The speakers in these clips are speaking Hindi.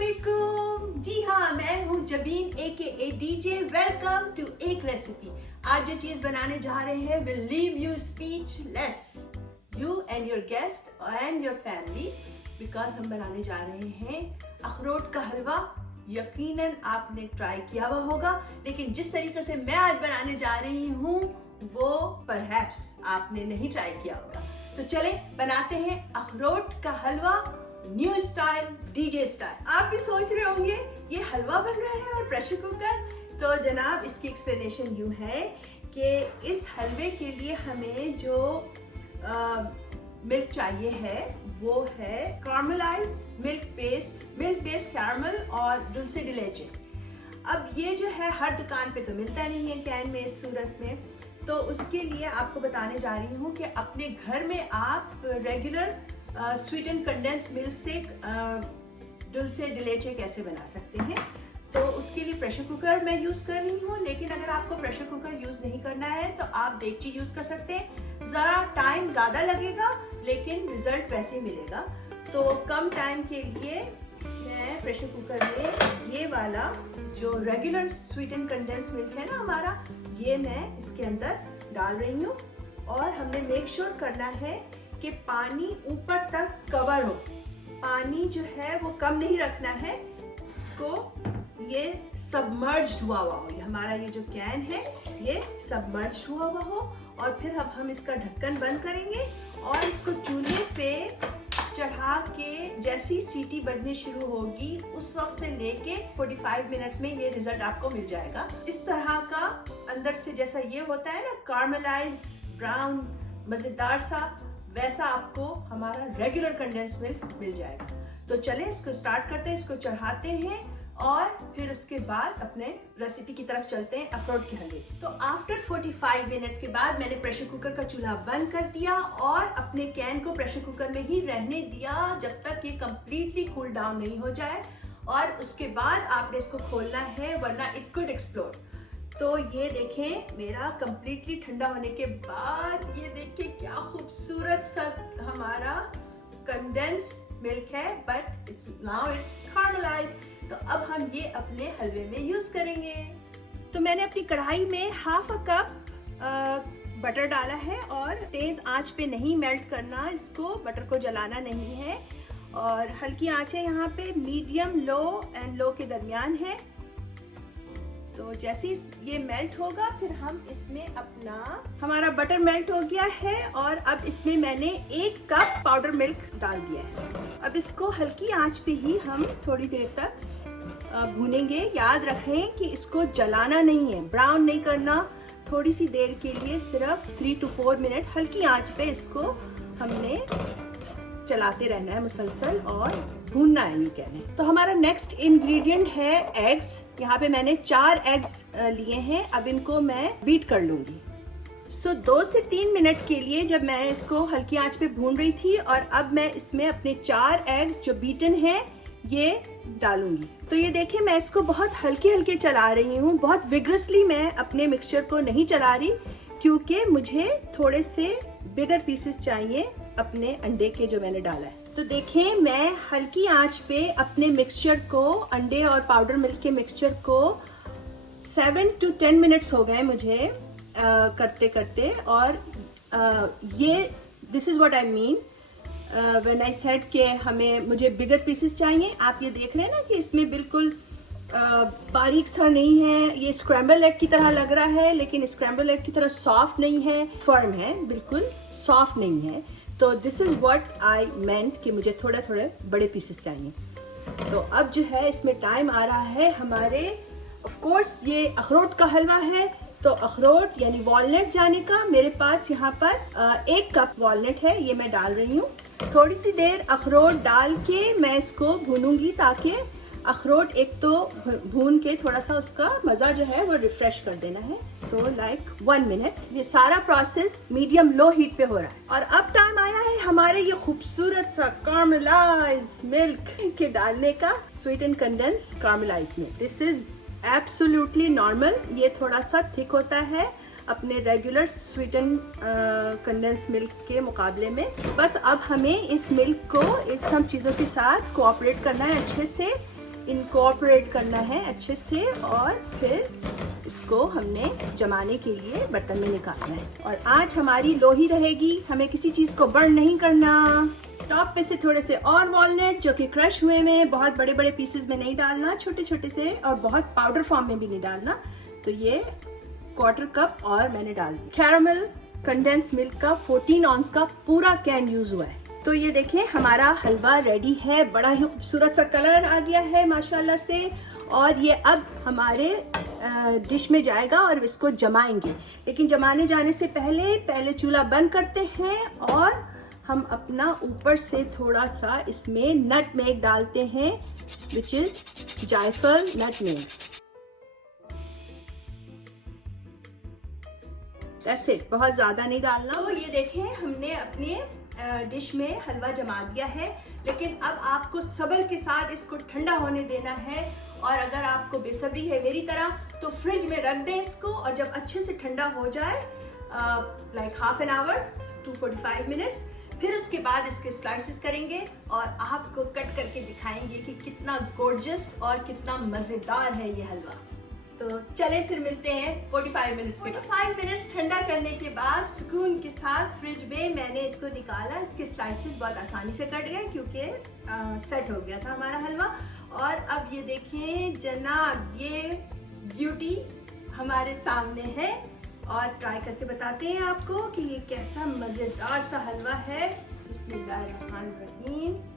अस्सलामुअलैकुम। जी हाँ, मैं हूँ Jabeen AKA DJ। Welcome to एक रेसिपी। आज जो चीज बनाने जा रहे हैं will leave you speechless, you and your guest and your family, because हम बनाने जा रहे हैं अखरोट का हलवा। यकीनन आपने ट्राई किया हुआ होगा, लेकिन जिस तरीके से मैं आज बनाने जा रही हूँ वो परहैप्स आपने नहीं ट्राई किया होगा। तो चले बनाते हैं अखरोट का हलवा, न्यू स्टाइल, डीजे स्टाइल। आप भी सोच रहे होंगे ये हलवा बन रहा है और प्रेशर कुकर। तो जनाब इसकी एक्सप्लेनेशन यूं है कि इस हलवे के लिए हमें जो मिल्क चाहिए है वो है कैरमलाइज मिल्क बेस्ड कैरमल और दुल्से डी लेचे। अब ये जो है हर दुकान पे तो मिलता नहीं है कैन में इस सूरत में, तो उसके लिए आपको बताने जा रही हूँ कि अपने घर में आप regular sweet and condense milk से दुल्से डी लेचे कैसे बना सकते हैं। तो उसके लिए प्रेशर कुकर मैं यूज़ कर रही हूँ, लेकिन अगर आपको प्रेशर कुकर यूज़ नहीं करना है तो आप देगची यूज़ कर सकते हैं। ज़रा टाइम ज़्यादा लगेगा लेकिन रिजल्ट वैसे ही मिलेगा। तो कम टाइम के लिए मैं प्रेशर कुकर में ये वाला जो regular sweet and condense milk है ना हमारा, ये मैं इसके अंदर डाल रही हूँ। और हमने मेक श्योर करना है कि पानी ऊपर तक कवर हो। पानी जो है वो कम नहीं रखना है, इसको ये सबमर्ज्ड हुआ हो। ये हमारा ये जो कैन है ये सबमर्ज्ड हुआ हो। और फिर अब हम इसका ढक्कन बंद करेंगे और इसको चूल्हे पे चढ़ा के जैसी सीटी बजनी शुरू होगी उस वक्त से लेके 45 मिनट्स में ये रिजल्ट आपको मिल जाएगा। इस तरह का अंदर से जैसा ये होता है ना कैरमलाइज ब्राउन मजेदार सा, वैसा आपको हमारा रेगुलर कंडेंस मिल्क मिल जाएगा। तो चलें इसको स्टार्ट करते हैं, इसको चढ़ाते हैं और फिर उसके बाद अपने रेसिपी की तरफ चलते हैं अखरोट के हलवे। तो आफ्टर 45 मिनट्स के बाद मैंने प्रेशर कुकर का चूल्हा बंद कर दिया और अपने कैन को प्रेशर कुकर में ही रहने दिया जब तक ये कंप्लीटली कूल डाउन नहीं हो जाए। और उसके बाद आपने इसको खोलना है वरना इट कुड एक्सप्लोड। तो ये देखें मेरा कंप्लीटली ठंडा होने के बाद ये देखिए क्या खूबसूरत सा हमारा कंडेंस मिल्क है, बट इट्स नाउ इट्स कैरमलाइज्ड। तो अब हम ये अपने हलवे में यूज करेंगे। तो मैंने अपनी कढ़ाई में हाफ अ कप बटर डाला है और तेज आंच पे नहीं मेल्ट करना इसको, बटर को जलाना नहीं है। और हल्की आंच है यहाँ पे, मीडियम लो एंड लो के दरमियान है। तो जैसे ये मेल्ट होगा फिर हम इसमें हमारा बटर मेल्ट हो गया है और अब इसमें मैंने 1 कप पाउडर मिल्क डाल दिया है। अब इसको हल्की आंच पे ही हम थोड़ी देर तक भूनेंगे। याद रखें कि इसको जलाना नहीं है, ब्राउन नहीं करना। थोड़ी सी देर के लिए सिर्फ 3 to 4 मिनट हल्की आंच पे इसको हमने चलाते रहना है मुसलसल और भूनना है यूँ कहने। तो हमारा नेक्स्ट इंग्रेडिएंट है एग्स। यहाँ पे मैंने 4 एग्स लिए हैं। अब इनको मैं बीट कर लूंगी। 2 से 3 मिनट के लिए जब मैं इसको हल्की आंच पे भून रही थी और अब मैं इसमें अपने 4 एग्स जो बीटन हैं ये डालूंगी। तो ये देखिए मैं इसको बहुत हल्के चला रही हूँ, बहुत विग्रसली मैं अपने मिक्सचर को नहीं चला रही क्योंकि मुझे थोड़े से बिगर पीसेस चाहिए अपने अंडे के जो मैंने डाला है। तो देखें मैं हल्की आंच पे अपने मिक्सचर को, अंडे और पाउडर मिल्क के मिक्सचर को 7 to 10 मिनट्स हो गए मुझे करते करते। और ये this is what I mean when I said कि मुझे बिगर पीसेस चाहिए। आप ये देख रहे हैं ना कि इसमें बिल्कुल बारीक सा नहीं है, ये स्क्रैम्बल एग की तरह लग रहा है लेकिन स्क्रैम्बल एग की तरह सॉफ्ट नहीं है, फर्म है, बिल्कुल सॉफ्ट नहीं है। तो दिस इज व्हाट आई मेंट कि मुझे थोड़े बड़े पीसेस चाहिए। तो अब जो है इसमें टाइम आ रहा है हमारे, ऑफ कोर्स ये अखरोट का हलवा है तो अखरोट यानी वॉलनट जाने का। मेरे पास यहाँ पर 1 कप वॉलनट है, ये मैं डाल रही हूँ। थोड़ी सी देर अखरोट डाल के मैं इसको भूनूंगी ताकि अखरोट एक तो भून के थोड़ा सा उसका मज़ा जो है वो रिफ्रेश कर देना है। तो लाइक 1 मिनट ये सारा प्रोसेस मीडियम लो हीट पे हो रहा है। और अब टाइम आया है हमारे ये खूबसूरत सा कैरमलाइज मिल्क के डालने का, sweet and condense caramelise milk. This is absolutely normal. ये थोड़ा सा थिक होता है अपने regular sweet and condense milk के मुकाबले में। बस अब हमें इस मिल्क को इन सब चीज़ों के साथ कोऑपरेट करना है अच्छे से इनकॉर्पोरेट करना है अच्छे से और फिर इसको हमने जमाने के लिए बर्तन में निकालना है। और आंच हमारी लो ही रहेगी, हमें किसी चीज़ को बर्न नहीं करना। टॉप पे से थोड़े से और वॉलनट जो कि क्रश हुए में, बहुत बड़े बड़े पीसेस में नहीं डालना, छोटे छोटे से, और बहुत पाउडर फॉर्म में भी नहीं डालना। तो ये 1/4 कप और मैंने डाल दी। कैरामल कंडेंस मिल्क का 14 ऑन्स का पूरा कैन यूज हुआ है। तो ये देखें हमारा हलवा रेडी है, बड़ा ही खूबसूरत सा कलर आ गया है माशाल्लाह से। और ये अब हमारे डिश में जाएगा और इसको जमाएंगे। लेकिन जमाने जाने से पहले चूल्हा बंद करते हैं और हम अपना ऊपर से थोड़ा सा इसमें नटमेग डालते हैं, विच इज जायफल नटमेग। दैट्स इट, बहुत ज्यादा नहीं डालना। तो ये देखें हमने अपने डिश में हलवा जमा दिया है, लेकिन अब आपको सब्र के साथ इसको ठंडा होने देना है। और अगर आपको बेसब्री है मेरी तरह तो फ्रिज में रख दें इसको, और जब अच्छे से ठंडा हो जाए like half an hour to 45 minutes, फिर उसके बाद इसके स्लाइसेस करेंगे और आपको कट करके दिखाएंगे कि कितना गॉर्जियस और कितना मजेदार है ये हलवा। तो चलें फिर मिलते हैं 45 मिनट्स के बाद। 45 मिनट्स ठंडा करने के बाद सुकून के साथ फ्रिज में मैंने इसको निकाला। इसके स्लाइसेस बहुत आसानी से कट गए क्योंकि सेट हो गया था हमारा हलवा। और अब ये देखें जनाब, ये ब्यूटी हमारे सामने है और ट्राई करके बताते हैं आपको कि ये कैसा मजेदार सा हलवा है। बिस्मिल्लाहिर्रहमानिर्रहीम।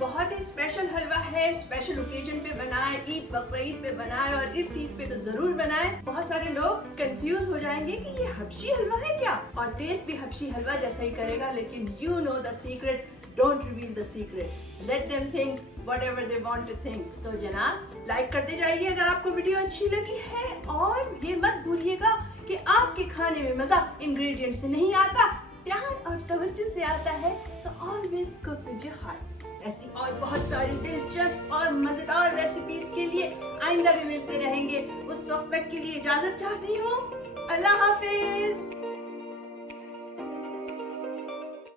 बहुत ही स्पेशल हलवा है, स्पेशल ओकेजन पे बनाए, ईद बकरीद पे बनाए और इस ईद पे तो जरूर बनाए। बहुत सारे लोग कंफ्यूज हो जाएंगे कि ये हबशी हलवा है क्या, और टेस्ट भी हबशी हलवा जैसा ही करेगा। लेकिन you know the secret, don't reveal the secret, let them think whatever they want to think. तो जनाब लाइक करते जाइए अगर आपको वीडियो अच्छी लगी है, और ये मत भूलिएगा कि आपके खाने में मजा इंग्रेडिएंट से नहीं आता, प्यार और तवज्जो से आता है। So always cook with your heart. ऐसी और बहुत सारी दिलचस्प और मजेदार रेसिपीज के लिए आइंदा भी मिलते रहेंगे। उस वक्त तक के लिए इजाजत चाहती हूँ। अल्लाह हाफिज।